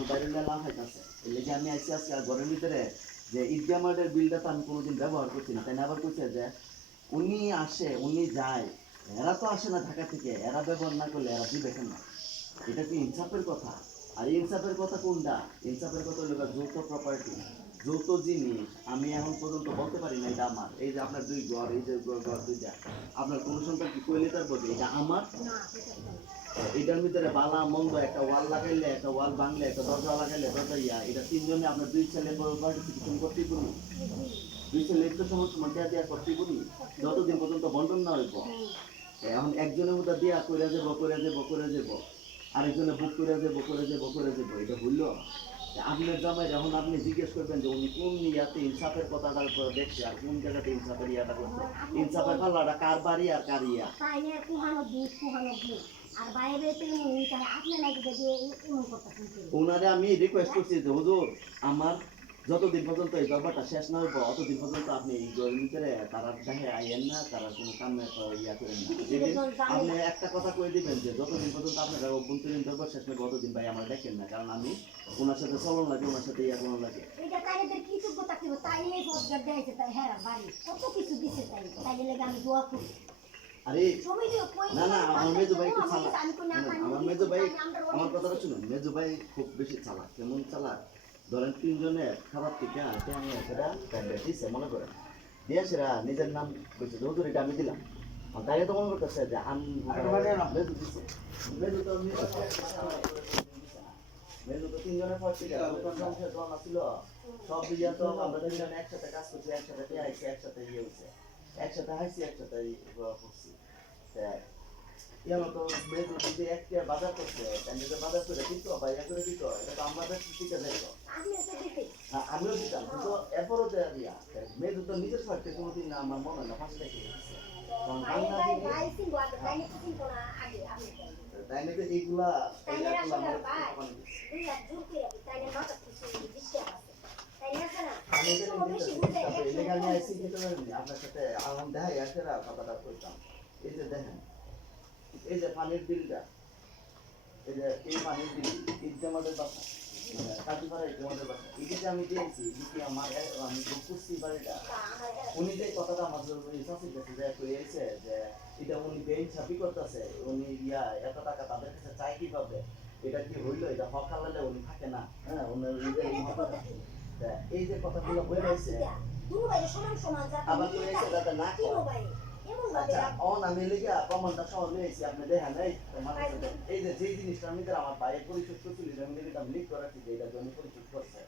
আমার বাইরের লাভ খাইতেছে এর লেগে আমি আইসি আজকে ঘরের ভিতরে যে ঈদগাহ মাঠের বিলটা তো আমি কোনোদিন ব্যবহার করছি না, তাই না? আবার কইছে যে উনি আসে উনি যায়, এরা তো আসে না ঢাকা থেকে, এরা ব্যবহার না করলে এরা দিবে কেন? এটা কি ইনসাফের কথা? আর ইনসাফের কথা কোনটা? ইনসাফের কথা হলো যৌথ প্রপার্টি, যৌথ জিনিস। আমি এখন পর্যন্ত বলতে পারি না এটা আমার। এই যে আপনার দুই ঘর, এই যে ঘর দুইটা, আপনার কোন সন্তান কি কইলে তার বলবে এটা আমার? এটার ভিতরে বালা মন্দ একটা ওয়াল লাগাইলে, একটা ওয়াল ভাঙলে, একটা দরজা লাগাইলে, দরজা এটা তিনজনে আপনার দুই ছেলে পার্টিসিপেশন করতেই পারবো, দুই ছেলে একটু সময় দেওয়া করতেই পারবো যতদিন পর্যন্ত বন্টন না হইব। এখন একজনের মধ্যে দিয়া করে যাবো, আরেকজনে বুক করে যাবো, এটা হইল? আপনার জামাই এখন আপনি জিজ্ঞেস করবেন যে উনি কোন ইয়াতে ইনসাফের কথাটার উপর দেখছে আর কোন জায়গাতে ইনসাফের ইয়াটা করছে, ইনসাফের পাল্লাটা কার বাড়ি আর কার ইয়া। ওনারে আমি রিকোয়েস্ট করছি যে হুজুর আমার যতদিন পর্যন্ত এই দরবারটা শেষ না হইব অতদিন পর্যন্ত আপনি এই ঘরের ভিতরে তারা দেখে আইয়েন না, তারা কোনো কামে ইয়া করেন না। যেদিন আপনি একটা কথা কয়ে দিবেন যে যতদিন পর্যন্ত আপনারা অভ্যন্তরীণ দরবার শেষ নেবে অতদিন ভাই আমার দেখেন না, কারণ আমি ওনার সাথে চলন লাগে, ওনার সাথে ইয়া করন লাগে। আরে না না, আমার মেজো ভাই খুব চালাক। আমার মেজো ভাই, আমার কথাটা শুনুন, মেজো ভাই খুব বেশি চালাক। কেমন চালাক? ধরেন তিনজনের খাবার থেকে আনতে আমি সেটা দিচ্ছে মনে করেন দিয়ে সেরা নিজের নাম বলছে হুজুর এটা আমি দিলাম, তাই তো মনে করতেছে যে আমি মেজো দিচ্ছে। মেজো তো মেজো তো তিনজনের পর থেকে সংসার দোয়া ছিল সব দিয়া তো আমরা তিনজনে একসাথে কাজ করছি, একসাথে পেয়ে আইছি, একসাথে ইয়ে হয়েছে, একসাথে হাসি, একসাথে করছি। তো মেজো যদি একটা বাজার করছে বাজার করে দিত বা ইয়া করে দিত, এটা তো আমাদের শিখে যাইতো। আমিও দিতাম, কিন্তু এরপরও দিয়া মেজো তো নিজের স্বার্থে কোনোদিন আমার মনে হয় না ফাঁসি রেখে দিচ্ছে। তাই না? এইগুলা আপনার সাথে আমার দেখাই আছে না কথাটা করতাম। এই যে দেখেন এই যে পানির বিলটা, এই যে এই পানির বিল আমাদের বাসা কাটিপাড়া আমাদের বাসা, এই যে আমি দিয়েছি আমার আমি বুঝছি বাড়িটা, উনি যে কথাটা আমার হয়েছে যে এটা উনি বেইন ছাপি করতেছে, উনি ইয়া এত টাকা তাদের কাছে চাই কিভাবে, এটা কি হইলো? এটা হক হালালে উনি থাকে না। হ্যাঁ এই যে কথাগুলো বলে রয়েছে আবার দাদা না আচ্ছা অন আমি লিখা প্রমাণটা সহ নিয়েছি, আপনি দেখেন এই যে যে জিনিসটার ভিতরে আমার ভাইয়ের পরিশোধ করছিল আমি লিখ করে রাখছি যে এটা জমি পরিশোধ করছে।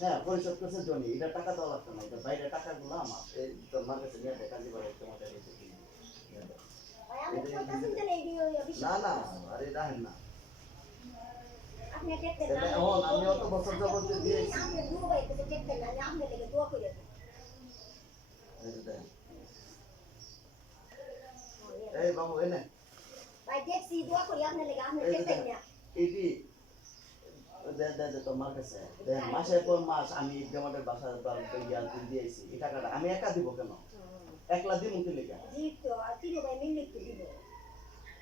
হ্যাঁ পরিশোধ করছে জমি, এটা টাকা দেওয়া লাগতো না, এটা বাইরের টাকাগুলো আমার এই তোমার কাছে নিয়ে কাজী করে তোমাদের না না আরে দেখেন না আমি অত বছর যাবত দিয়েছি। এই বাবু এনে ভাই দেখছি দোয়া করি আপনার লাগি আপনি দেখতেন না এডি তোমার কাছে মাসের পর মাস আমি আমাদের বাসার ইয়াল দিয়েছি এই টাকাটা আমি একা দিব কেন? একলা দিব কি লেগে জি তো আর তিন ভাই মিলে তো দিব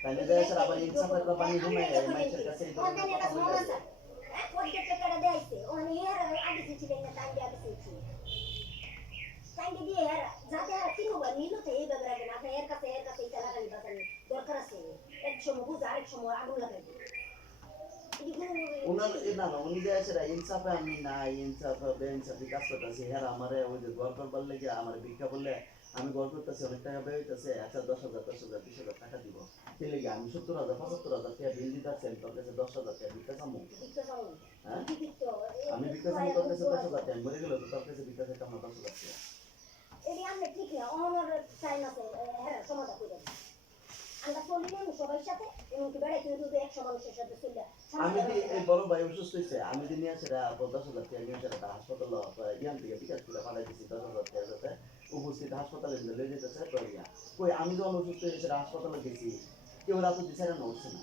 তাহলে যে স্যার আবার ইনসাফের কথা পানি ঘুমায় মাইকের কাছে এই কথা বলে ওই টাকাটা দেইছে ওনি এর আগে ছিলেন না তাই আগে ছিল তাই দিয়ে এর যাতে আর তিন ভাই মিলে তো এই ব্যাপারে না আপনি এর কাছে এটা লাগাই বাতানি দরকার আছে এক সময় বুঝ আরেক সময় আগুন লাগাই উনার না না উনি যে আছে ইনসাফে আমি না ইনসাফ বেইনসাফি কাজ করতেছি। হ্যাঁ আমারে ওই যে গড় করবার লেগে আমার ভিক্ষা বললে আমি গড় করতেছি অনেক টাকা বের হইতেছে, আচ্ছা 10,000 10,000 20,000 টাকা দিব সেই লেগে আমি 70,000 75,000 টাকা বিল দিতেছি, তোর কাছে 10,000 টাকা ভিক্ষা চামু। হ্যাঁ আমি ভিক্ষা চামু তোর কাছে 10,000 টাকা মরে গেল তো তোর কাছে ভিক্ষা চাইতে আমার 10,000 টাকা এটি আমরা ঠিক না অনর চাই না হ্যাঁ সমাধান করে আমরা চলি না সবার সাথে এবং কি বেড়াই কিন্তু এক মানুষের সাথে চলে আমি এই বড় ভাই অসুস্থ হইছে আমি দিন নিয়ে সেটা 10,000 টাকা নিয়ে সেটা হাসপাতাল ইয়ান থেকে বিকাশ করে পাঠাই দিছি 10,000 টাকা যাতে উপস্থিত হাসপাতালে লয়ে যেতেছে দরিয়া কই আমি যখন অসুস্থ হয়েছে সেটা হাসপাতালে গেছি কেউ রাতে দিছে না উঠছে না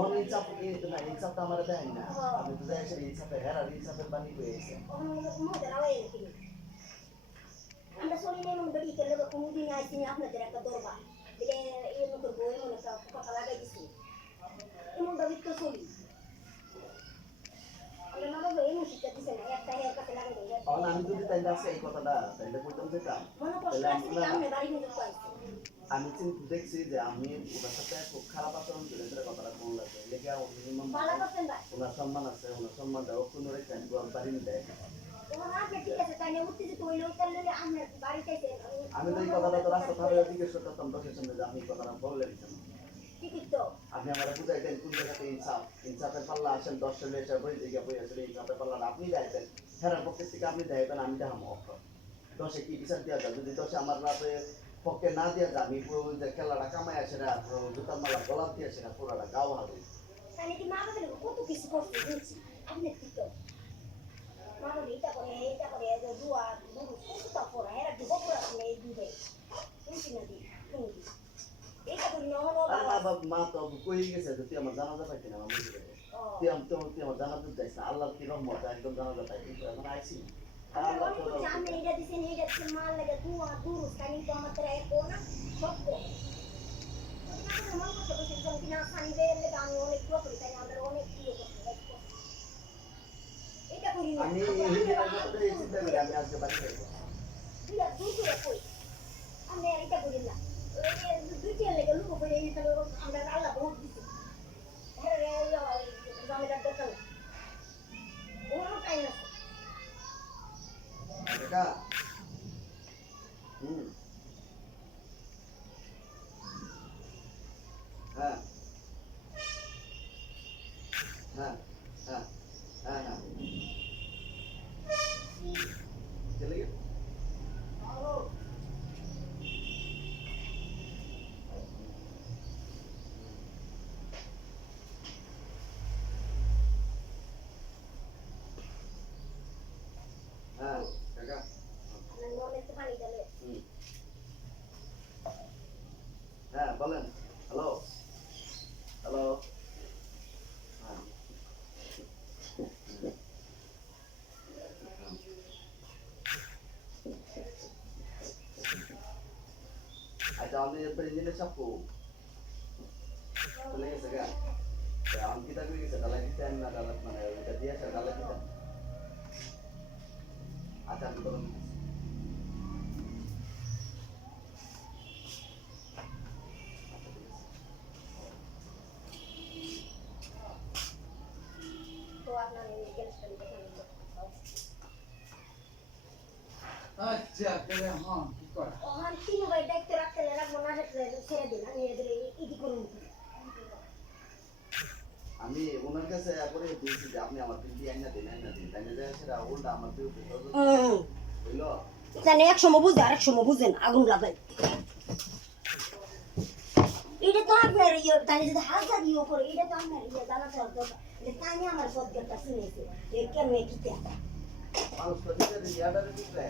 অন ইনসাফ না ইনসাফটা আমার দেয় না আমি তো যাই সেটা ইনসাফে হেরা ইনসাফের পানি হয়ে গেছে আমরা চলি না এমন বেরিয়ে গেলে কোনোদিন আইসি আপনাদের একটা দরবার দিলে এমন করবো এমন একটা কথা লাগাই দিছি এমন ভাবে তো চলি আমি যদি তাইলে আজকে এই কথাটা তাইলে কইতাম যেতাম তাহলে আমি কিন্তু দেখছি যে আমি ওনার সাথে খুব খারাপ আচরণ করে কথাটা কোন লাগে লেগে মিনিমাম ওনার সম্মান আছে ওনার সম্মানটা অক্ষুণ্ণ রেখে বাড়ি দেয় আমি তো এই কথাটা তো রাস্তা ভাবে জিজ্ঞেস করতাম দশের সামনে যে আপনি এই কথাটা বললেন কেন আপনি আমার বুঝাইতেন কোন জায়গাতে ইনসাফের পাল্লা আসেন 10 চলে এসে বই দিকে বই আসলে ইনসাফের পাল্লাটা আপনি দেখাইতেন হেরার পক্ষের থেকে আপনি দেখাইতেন আমি দেখাম অক্ষর দশে কি বিচার দেওয়া যায় যদি দশে আমার রাতে পক্ষে না দেওয়া যায় আমি যে খেলাটা কামাই আসে না জুতার মালা গলা দিয়ে আসে না পুরাটা গাও হাতে কত কিছু করছে বুঝছি আপনি কি তো মানুষ এটা করে দুয়া দুরু কতটা পড়া এরা দিব পড়া শুনে এই দুধে শুনছি না দি শুনছি এটা তো মা তো কই গেছে তুই আমার জানাজা পাইতি না আমি তুই আমার জানাজা যাইছ না আল্লাহর কি রহমত একদম জানাজা পাইতি এখন আইছি আল্লাহ তো জানে এটা দিছেন মাল লাগে দুয়া দুরু কানি তো আমাদের এক কোনা সব আমি চিন্তা করি আমি আজকে বাড়ি যাবো হ্যাঁ হ্যাঁ হ্যাঁ হ্যাঁ হ্যাঁ চলে গেল হ্যাঁ কাকা হ্যাঁ বলেন হ্যালো হ্যালো আচ্ছা আমি ইঞ্জিনের চাপু চলে গেছে গা আমি কিতা করে গেছে ডালাই দিতেন না ডালা মানে ওইটা দিয়েছে ডালাই দিতেন আচ্ছা আমি বলুন আচ্ছা তাহলে হ্যাঁ কি করা তিন ভাই দেখতে রাখতে রাখবো না ছেড়ে দিন আমি ইদি করুন আমি ওনার কাছে পরে বলছি যে আপনি আমার পিন্ডি আইনা দিন তাই না যায় সেটা উল্টা আমার বিরুদ্ধে বুঝলো জানে এক সময় বুঝে আরেক সময় বুঝেন আগুন লাগাই এটা তো আপনার তাই যদি হাজার করে এটা তো আপনার জানা চলতো এটা তাই আমার সদ্যটা শুনেছে কেমন কিতা মানুষ তো দিতে ইয়াদারে দিতে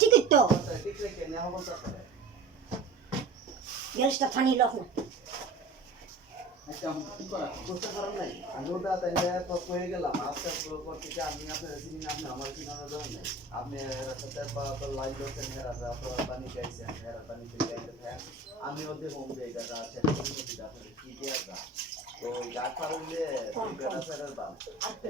ঠিক তো ঠিক রেখে নেওয়া বলতে পারে গ্যাসটা পানি লখ না আচ্ছা কি করা বুঝতে পারেন নাই আমি ওটা তাই তো কয়ে গেলাম আজকে পর থেকে আমি আপনার চিনি না আপনি আমার চিনানোর দরকার নেই আপনি সাথে লাইন করছেন আপনার পানি খাইছেন পানি খাইতে আমি ওদের হোম দিয়ে এটা সেটা আপনাদের কি দেওয়া যায় তো গাছ পারলে বেটা সাইডের বাল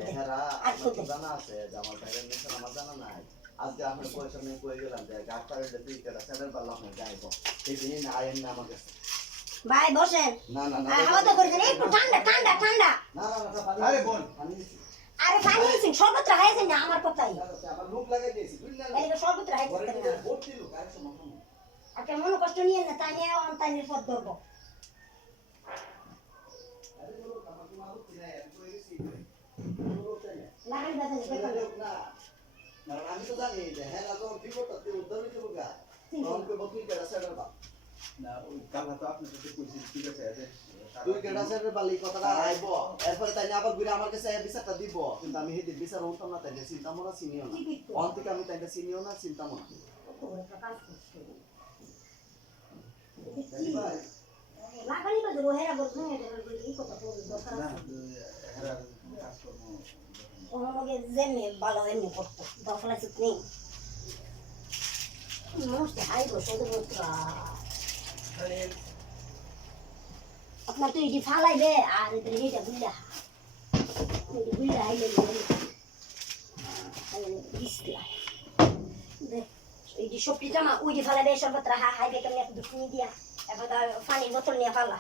হেরা আমার জানা আছে যে আমার ভাইয়ের মিশন আমার জানা নাই আজকে আপনার পয়সা নিয়ে কয়ে গেলাম যে গাছ পারলে দুই কেটা সাইডের বাল আপনার যাইব সেই দিন আয়েন না আমাকে ভাই বসেন না না না হাওয়া তো করেছেন একটু ঠান্ডা ঠান্ডা ঠান্ডা না না না পানি আরে বোন পানি আরে পানি দিছেন শরবত রাখাইছেন না আমার কথাই আবার লোক লাগাই দিয়েছি বুঝলেন এই শরবত রাখাইছেন ঘরে না ভর্তি লোক আর সমস্যা নেই আর কেমন কষ্ট নিয়ে না তাই নিয়ে অন তাই পথ ধরবো আরে লোক আমার কি মারুত নাই আমি কই গেছি লোক চাই লাগাই দাদা না না আমি তো জানি যে হ্যাঁ না তো বিপদতে উদ্ধার হইতে বগা তখন কই বকি কেডা সাইডার বা না ওই কালা তো আপনার সাথে কইছি ঠিক আছে আছে তুই কেডা সাইডার বালি কথাটা আইবো এরপরে তাই আবার ঘুরে আমার কাছে বিচারটা দিব কিন্তু আমি হেদি বিচার হতাম না তাই চিন্তা মরা চিনিও না অন্তিকে আমি তাইটা চিনিও না চিন্তা মরা লাগানি তো দেবো হেরা বলছেন এই কথা বলবো দরকার না আছে হেরা কাজ করব ওনাকে জেনে ভালো এমনি করতো দরকার আছে নেই মানুষটা হাইবো শুধু আপনার তো এটি ফালাইবে আর এদের এইটা বুঝলা বুঝলা হাইলে বিসলা এই যে সবজি জামা ওই যে ফেলা দেয় সর্বত রাহা হাইবে কেমন একটু দুঃখ দিয়া এবার তার পানির বোতল নিয়ে ফেলা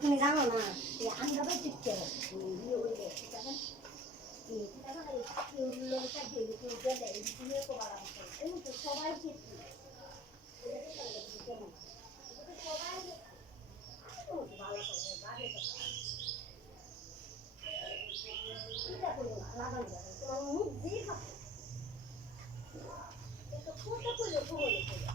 তুমি জানো না এই আমি ভাবে চিপতে ইয়ে করে দেয় ঠিক আছে সবাই লাগানো তোমার মুখ দিয়ে খাবো ছোট করে